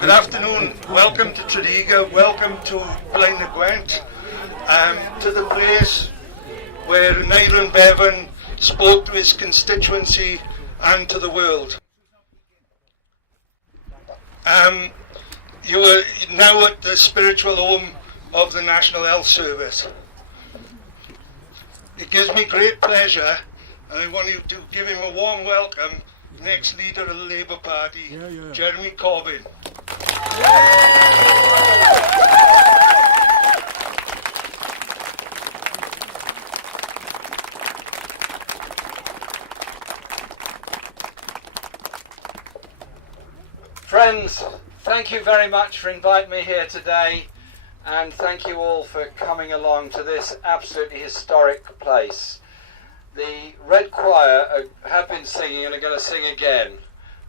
Good afternoon. Welcome to Tredegar. Welcome to Gwent, to the place where Aneurin Bevan spoke to his constituency and to the world. You are now at the spiritual home of the National Health Service. It gives me great pleasure, and I want you to give him a warm welcome, next leader of the Labour Party, Jeremy Corbyn. Friends, thank you very much for inviting me here today, and thank you all for coming along to this absolutely historic place. The Red Choir have been singing and are going to sing again.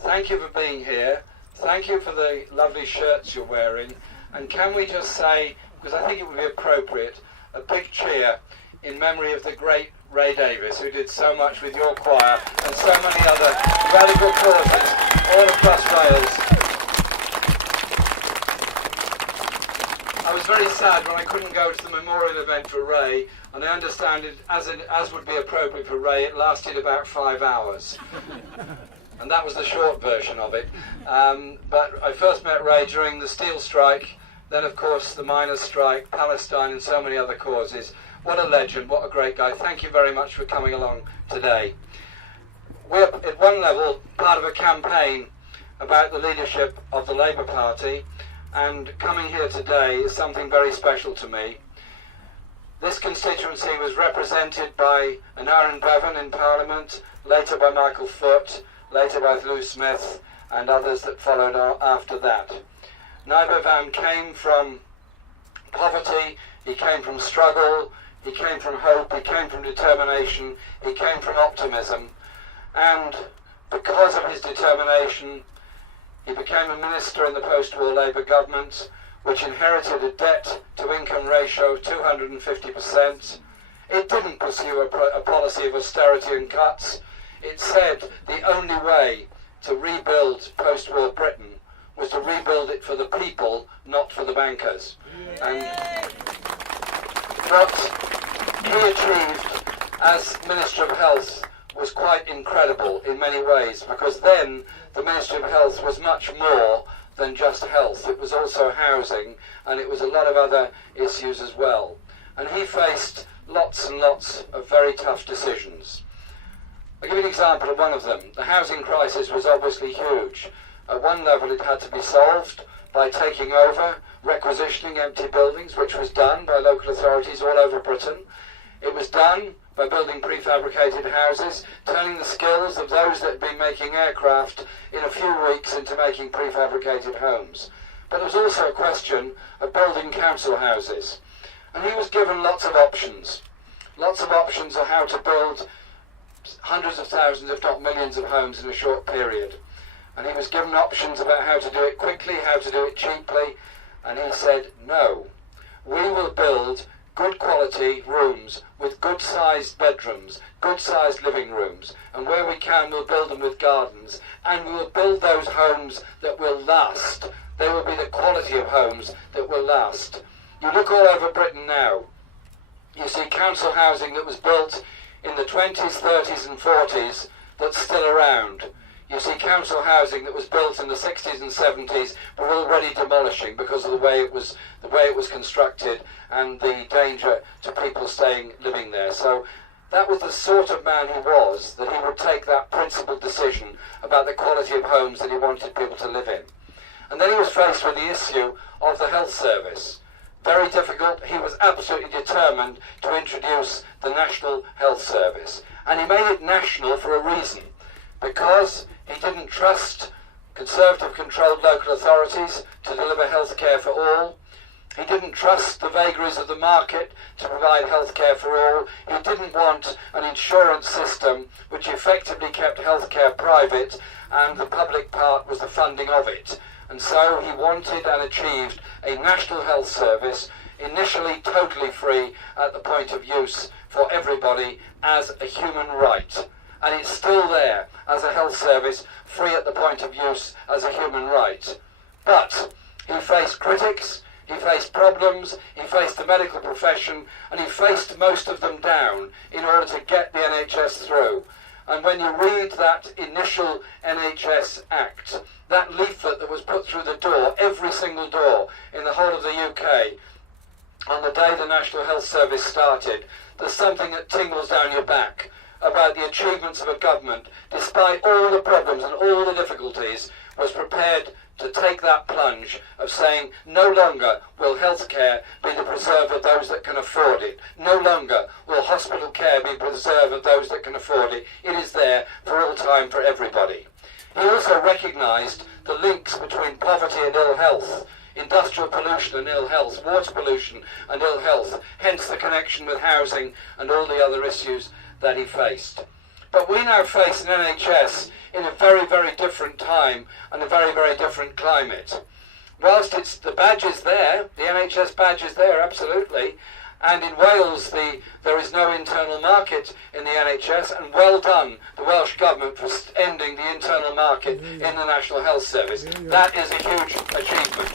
Thank you for being here. Thank you for the lovely shirts you're wearing. And can we just say, because I think it would be appropriate, a big cheer in memory of the great Ray Davis, who did so much with your choir and so many other radical causes all across Wales. I was very sad when I couldn't go to the memorial event for Ray, and I understand it, as would be appropriate for Ray, it lasted about 5 hours. And that was the short version of it. But I first met Ray during the steel strike, then of course the miners' strike, Palestine and so many other causes. What a legend, what a great guy. Thank you very much for coming along today. We're at one level part of a campaign about the leadership of the Labour Party, and coming here today is something very special to me. This constituency was represented by Aneurin Bevan in Parliament, later by Michael Foot, later by Lou Smith and others that followed after that. Bevan came from poverty, he came from struggle, he came from hope, he came from determination, he came from optimism, and because of his determination he became a minister in the post-war Labour government, which inherited a debt-to-income ratio of 250%. It didn't pursue a policy of austerity and cuts. It said the only way to rebuild post-war Britain was to rebuild it for the people, not for the bankers. And what he achieved as Minister of Health was quite incredible in many ways, because then the Ministry of Health was much more than just health. It was also housing, and it was a lot of other issues as well. And he faced lots and lots of very tough decisions. I'll give you an example of one of them. The housing crisis was obviously huge. At one level it had to be solved by taking over, requisitioning empty buildings, which was done by local authorities all over Britain. It was done by building prefabricated houses, turning the skills of those that had been making aircraft in a few weeks into making prefabricated homes. But there was also a question of building council houses. And he was given lots of options of how to build hundreds of thousands, if not millions of homes in a short period. And he was given options about how to do it quickly, how to do it cheaply, and he said, no, we will build good quality rooms with good sized bedrooms, good sized living rooms, and where we can we'll build them with gardens, and we will build those homes that will last. They will be the quality of homes that will last. You look all over Britain now, you see council housing that was built in the 20s, 30s and 40s that's still around. You see council housing that was built in the 60s and 70s but already demolishing because of the way it was constructed and the danger to people living there. So that was the sort of man he was, that he would take that principled decision about the quality of homes that he wanted people to live in. And then he was faced with the issue of the health service. Very difficult. He was absolutely determined to introduce the National Health Service. And he made it national for a reason, because he didn't trust Conservative-controlled local authorities to deliver health care for all. He didn't trust the vagaries of the market to provide health care for all. He didn't want an insurance system which effectively kept health care private and the public part was the funding of it. And so he wanted and achieved a national health service, initially totally free at the point of use for everybody as a human right. And it's still there as a health service, free at the point of use as a human right. But he faced critics, he faced problems, he faced the medical profession, and he faced most of them down in order to get the NHS through. And when you read that initial NHS Act, that leaflet that was put through the door, every single door in the whole of the UK, on the day the National Health Service started, there's something that tingles down your back about the achievements of a government, despite all the problems and all the difficulties, was prepared to take that plunge of saying no longer will healthcare be the preserve of those that can afford it. No longer will hospital care be the preserve of those that can afford it. It is there for all time for everybody. He also recognised the links between poverty and ill health, industrial pollution and ill health, water pollution and ill health, hence the connection with housing and all the other issues that he faced. But we now face an NHS in a very, very different time and a very, very different climate. Whilst the badge is there, the NHS badge is there, absolutely, and in Wales there is no internal market in the NHS, and well done the Welsh Government for ending the internal market in the National Health Service. That is a huge achievement.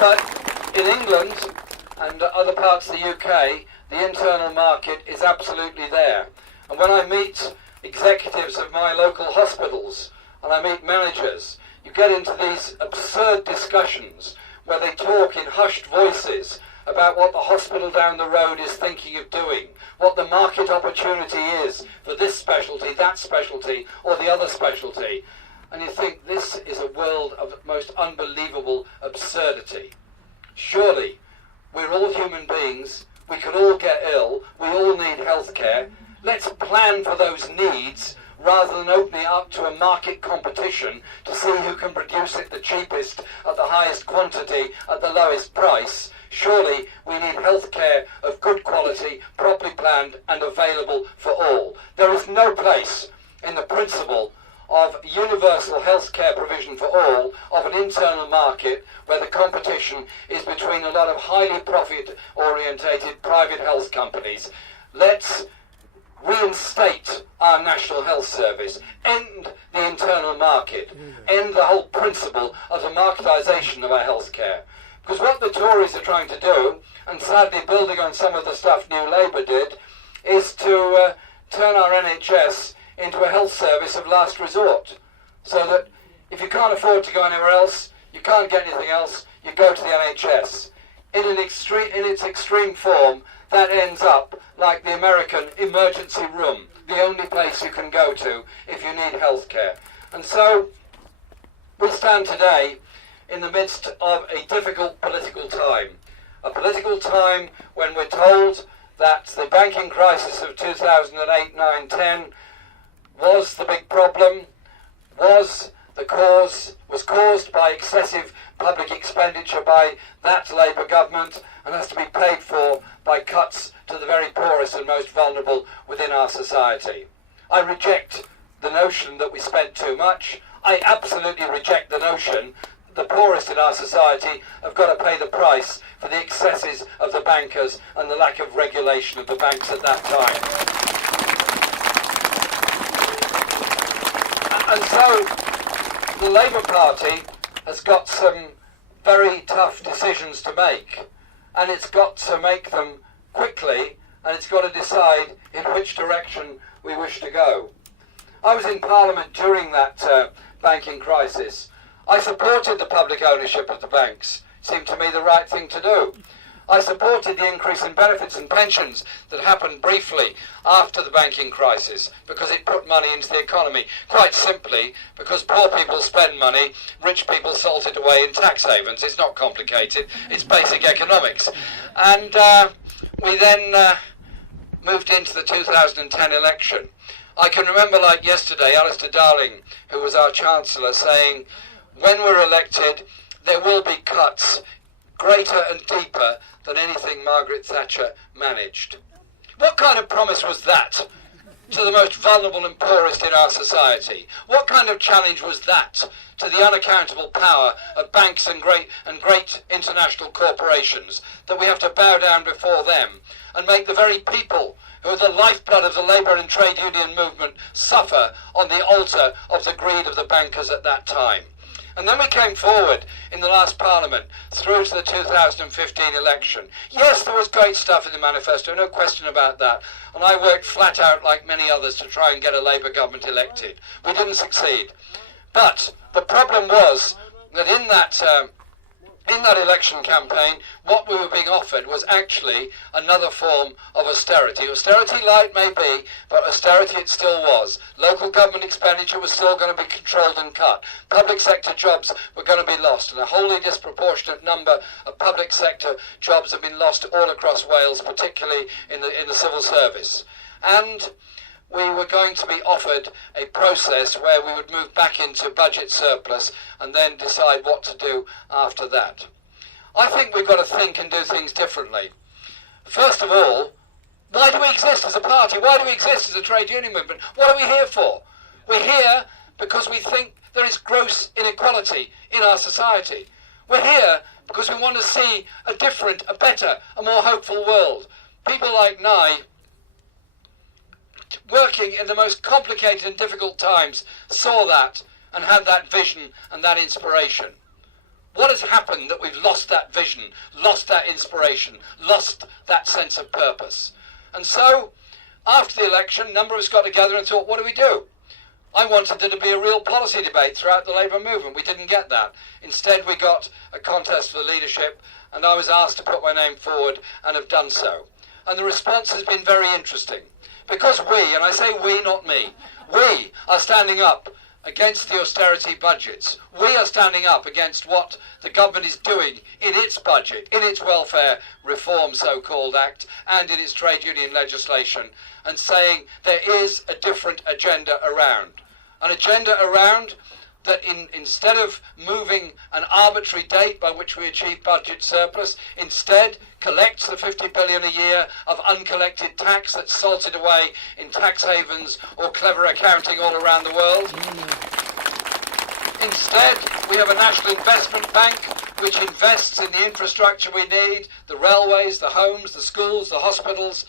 But in England and other parts of the UK, the internal market is absolutely there. And when I meet executives of my local hospitals and I meet managers, you get into these absurd discussions where they talk in hushed voices about what the hospital down the road is thinking of doing, what the market opportunity is for this specialty, that specialty, or the other specialty. And you think, this is a world of most unbelievable absurdity. Surely, we're all human beings, we could all get ill, we all need health care. Let's plan for those needs rather than opening it up to a market competition to see who can produce it the cheapest, at the highest quantity, at the lowest price. Surely we need health care of good quality, properly planned and available for all. There is no place in the principle of universal health care provision for all, of an internal market where the competition is between a lot of highly profit-orientated private health companies. Let's reinstate our National Health Service, end the internal market, end the whole principle of the marketisation of our health care. Because what the Tories are trying to do, and sadly building on some of the stuff New Labour did, is to turn our NHS into a health service of last resort. So that if you can't afford to go anywhere else, you can't get anything else, you go to the NHS. In its extreme form, that ends up like the American emergency room, the only place you can go to if you need health care. And so we stand today in the midst of a difficult political time. A political time when we're told that the banking crisis of 2008, 9, 10 was the big problem, was caused by excessive public expenditure by that Labour government, and has to be paid for by cuts to the very poorest and most vulnerable within our society. I reject the notion that we spent too much. I absolutely reject the notion the poorest in our society have got to pay the price for the excesses of the bankers and the lack of regulation of the banks at that time. And so the Labour Party has got some very tough decisions to make, and it's got to make them quickly, and it's got to decide in which direction we wish to go. I was in Parliament during that banking crisis. I supported the public ownership of the banks. It seemed to me the right thing to do. I supported the increase in benefits and pensions that happened briefly after the banking crisis because it put money into the economy. Quite simply because poor people spend money, rich people salt it away in tax havens. It's not complicated. It's basic economics. And we then moved into the 2010 election. I can remember like yesterday Alistair Darling, who was our Chancellor, saying, when we're elected, there will be cuts greater and deeper than anything Margaret Thatcher managed. What kind of promise was that to the most vulnerable and poorest in our society? What kind of challenge was that to the unaccountable power of banks and great international corporations, that we have to bow down before them and make the very people who are the lifeblood of the labour and trade union movement suffer on the altar of the greed of the bankers at that time? And then we came forward in the last Parliament through to the 2015 election. Yes, there was great stuff in the manifesto, no question about that. And I worked flat out like many others to try and get a Labour government elected. We didn't succeed. But the problem was that in that election campaign, what we were being offered was actually another form of austerity. Austerity light may be, but austerity it still was. Local government expenditure was still going to be controlled and cut. Public sector jobs were going to be lost, and a wholly disproportionate number of public sector jobs have been lost all across Wales, particularly in the civil service. And we were going to be offered a process where we would move back into budget surplus and then decide what to do after that. I think we've got to think and do things differently. First of all, why do we exist as a party? Why do we exist as a trade union movement? What are we here for? We're here because we think there is gross inequality in our society. We're here because we want to see a different, a better, a more hopeful world. People like Nye, working in the most complicated and difficult times, saw that and had that vision and that inspiration. What has happened that we've lost that vision, lost that inspiration, lost that sense of purpose? And so, after the election, a number of us got together and thought, what do we do? I wanted there to be a real policy debate throughout the Labour movement. We didn't get that. Instead, we got a contest for the leadership, and I was asked to put my name forward and have done so. And the response has been very interesting. Because we, and I say we, not me, we are standing up against the austerity budgets. We are standing up against what the government is doing in its budget, in its welfare reform so-called act, and in its trade union legislation, and saying there is a different agenda around. An agenda around that instead of moving an arbitrary date by which we achieve budget surplus, instead collects the 50 billion a year of uncollected tax that's salted away in tax havens or clever accounting all around the world. Instead, we have a national investment bank which invests in the infrastructure we need, the railways, the homes, the schools, the hospitals,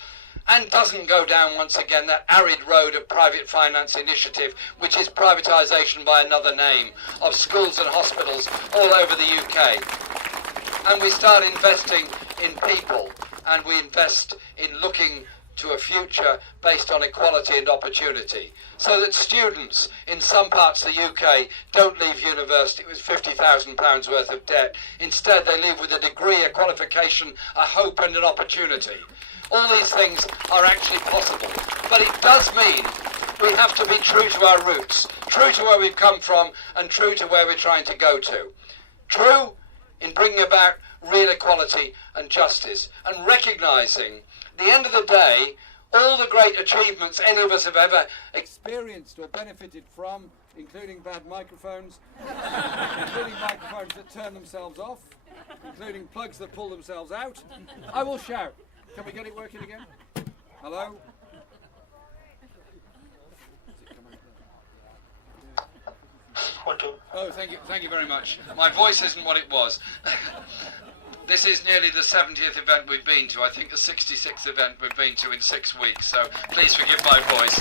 and doesn't go down once again that arid road of private finance initiative, which is privatisation by another name, of schools and hospitals all over the UK. And we start investing in people, and we invest in looking to a future based on equality and opportunity, so that students in some parts of the UK don't leave university with £50,000 worth of debt. Instead, they leave with a degree, a qualification, a hope and an opportunity. All these things are actually possible, but it does mean we have to be true to our roots, true to where we've come from, and true to where we're trying to go to. True in bringing about real equality and justice, and recognising, at the end of the day, all the great achievements any of us have ever experienced or benefited from, including bad microphones, including microphones that turn themselves off, including plugs that pull themselves out. I will shout. Can we get it working again? Hello? Oh, thank you very much. My voice isn't what it was. This is nearly the 70th event we've been to. I think the 66th event we've been to in 6 weeks, so please forgive my voice.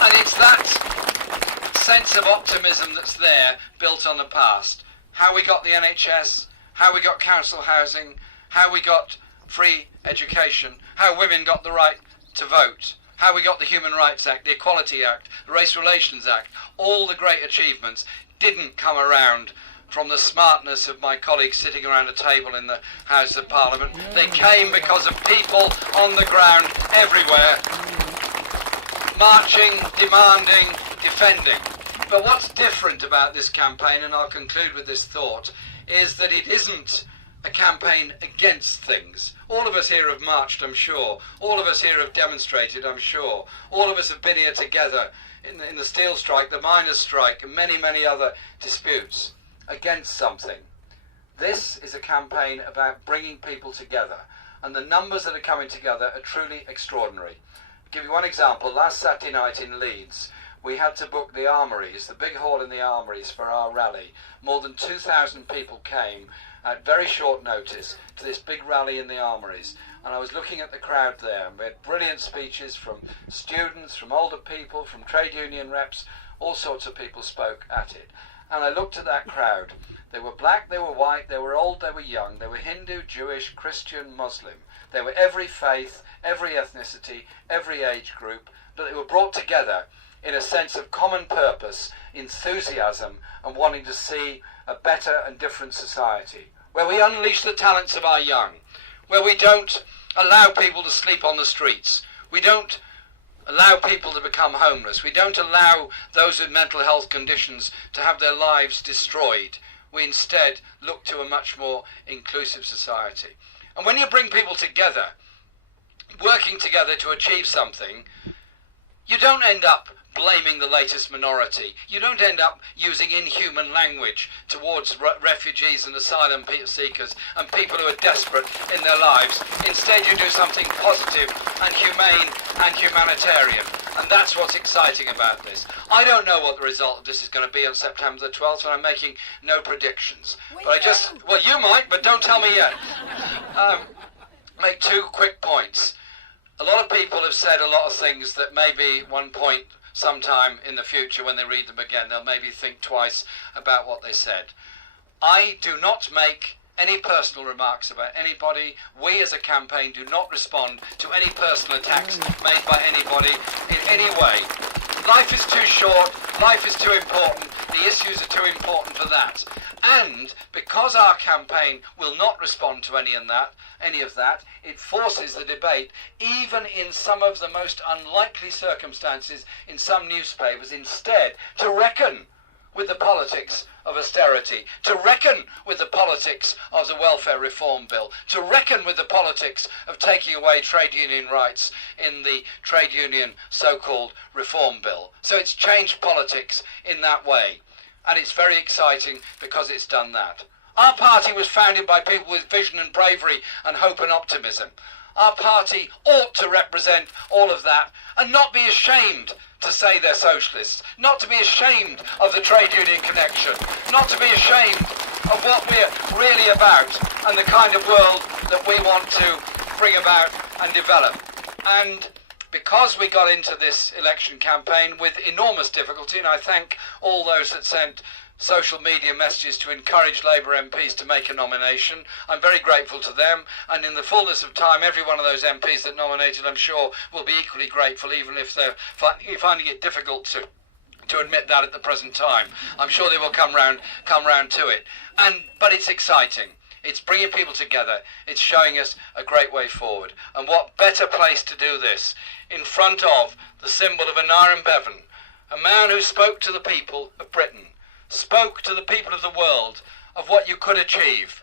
And it's that sense of optimism that's there, built on the past. How we got the NHS, how we got council housing, how we got free education, how women got the right to vote, how we got the Human Rights Act, the Equality Act, the Race Relations Act. All the great achievements didn't come around from the smartness of my colleagues sitting around a table in the House of Parliament. They came because of people on the ground everywhere, marching, demanding, defending. But what's different about this campaign, and I'll conclude with this thought, is that it isn't a campaign against things. All of us here have marched, I'm sure. All of us here have demonstrated, I'm sure. All of us have been here together in the steel strike, the miners' strike, and many, many other disputes against something. This is a campaign about bringing people together, and the numbers that are coming together are truly extraordinary. I'll give you one example. Last Saturday night in Leeds, we had to book the Armouries, the big hall in the Armouries, for our rally. More than 2,000 people came, at very short notice to this big rally in the Armouries. And I was looking at the crowd there, and we had brilliant speeches from students, from older people, from trade union reps. All sorts of people spoke at it. And I looked at that crowd. They were black, they were white, they were old, they were young, they were Hindu, Jewish, Christian, Muslim. They were every faith, every ethnicity, every age group, but they were brought together in a sense of common purpose, enthusiasm, and wanting to see a better and different society, where we unleash the talents of our young, where we don't allow people to sleep on the streets, we don't allow people to become homeless, we don't allow those with mental health conditions to have their lives destroyed. We instead look to a much more inclusive society. And when you bring people together, working together to achieve something, you don't end up blaming the latest minority. You don't end up using inhuman language towards refugees and asylum seekers and people who are desperate in their lives. Instead, you do something positive and humane and humanitarian. And that's what's exciting about this. I don't know what the result of this is going to be on September the 12th, and I'm making no predictions. Well, you might, but don't tell me yet. Make two quick points. A lot of people have said a lot of things that maybe one point sometime in the future when they read them again, they'll maybe think twice about what they said. I do not make any personal remarks about anybody. We as a campaign do not respond to any personal attacks made by anybody in any way. Life is too short, life is too important, the issues are too important for that. And because our campaign will not respond to any of that, it forces the debate, even in some of the most unlikely circumstances in some newspapers, instead to reckon with the politics of austerity, to reckon with the politics of the welfare reform bill, to reckon with the politics of taking away trade union rights in the trade union so-called reform bill. So it's changed politics in that way. And it's very exciting because it's done that. Our party was founded by people with vision and bravery and hope and optimism. Our party ought to represent all of that and not be ashamed to say they're socialists, not to be ashamed of the trade union connection, not to be ashamed of what we're really about and the kind of world that we want to bring about and develop. And because we got into this election campaign with enormous difficulty, and I thank all those that sent social media messages to encourage Labour MPs to make a nomination. I'm very grateful to them, and in the fullness of time, every one of those MPs that nominated, I'm sure, will be equally grateful, even if they're finding it difficult to admit that at the present time. I'm sure they will come round to it. But it's exciting. It's bringing people together. It's showing us a great way forward. And what better place to do this in front of the symbol of Aneurin Bevan, a man who spoke to the people of Britain, spoke to the people of the world of what you could achieve.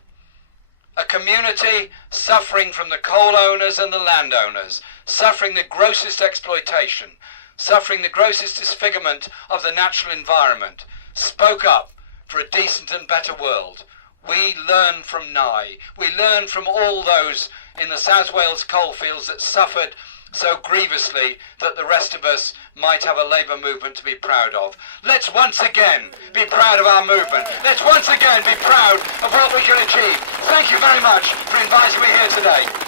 A community suffering from the coal owners and the landowners, suffering the grossest exploitation, suffering the grossest disfigurement of the natural environment, spoke up for a decent and better world. We learn from Nye. We learn from all those in the South Wales coalfields that suffered so grievously that the rest of us might have a Labour movement to be proud of. Let's once again be proud of our movement. Let's once again be proud of what we can achieve. Thank you very much for inviting me here today.